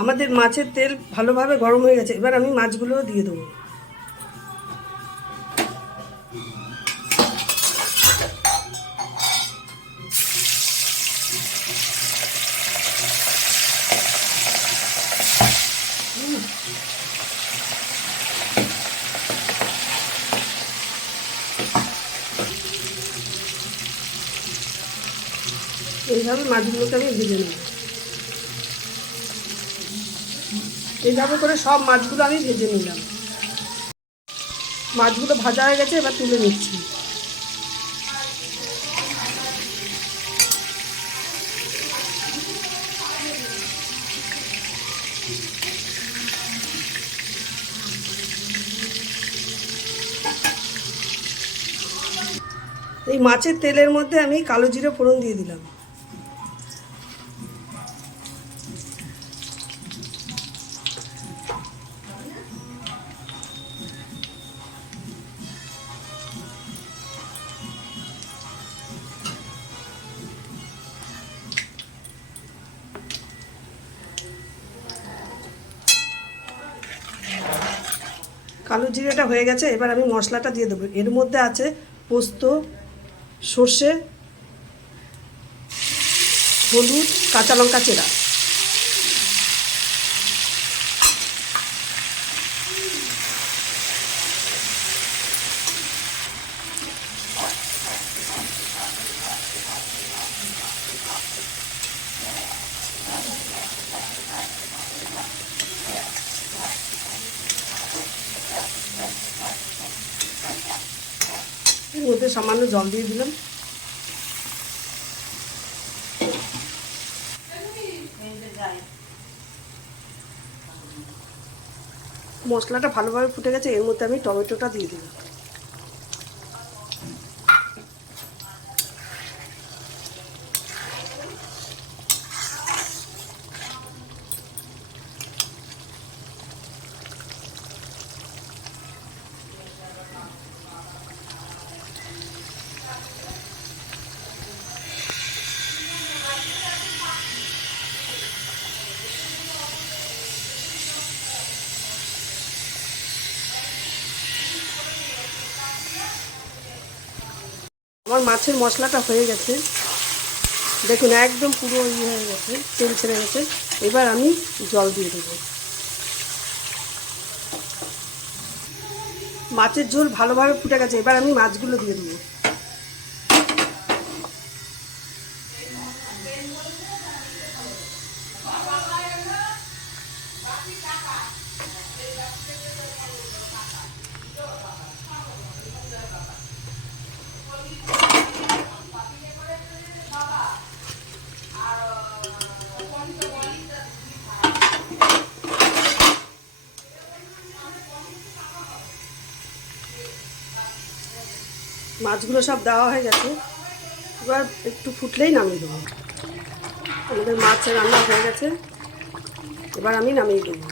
আমাদের মাছের তেল ভালোভাবে গরম হয়ে গেছে, এবার আমি মাছগুলো দিয়ে দেবো। এইভাবে মাছগুলোকে আমি ভেজে নেব। এইভাবে করে সব মাছগুলো আমি ভেজে নিলাম। মাছগুলো ভাজা হয়ে গেছে, এবার তুলে নিচ্ছি। এই মাছের তেলের মধ্যে আমি কালো জিরে ফোড়ন দিয়ে দিলাম। কালো জিরেটা হয়ে গেছে, এবার আমি মশলাটা দিয়ে দেবো। এর মধ্যে আছে পোস্ত, সর্ষে, হলুদ, কাঁচা লঙ্কা চেরা। এর মধ্যে সামান্য জল দিয়ে দিলাম। মশলাটা ভালোভাবে ফুটে গেছে, এর মধ্যে আমি টমেটোটা দিয়ে দিলাম। আমার মাছের মশলাটা হয়ে গেছে, দেখুন একদম পুরো হয়ে গেছে, তেল ছেড়ে গেছে। এবার আমি জল দিয়ে দেবো। মাছের ঝোল ভালোভাবে ফুটে গেছে, এবার আমি মাছগুলো দিয়ে দেবো। মাছগুলো সব দেওয়া হয়ে গেছে, এবার একটু ফুটলেই নামিয়ে দেবো। আমাদের মাছের রান্না হয়ে গেছে, এবার আমি নামিয়ে দেবো।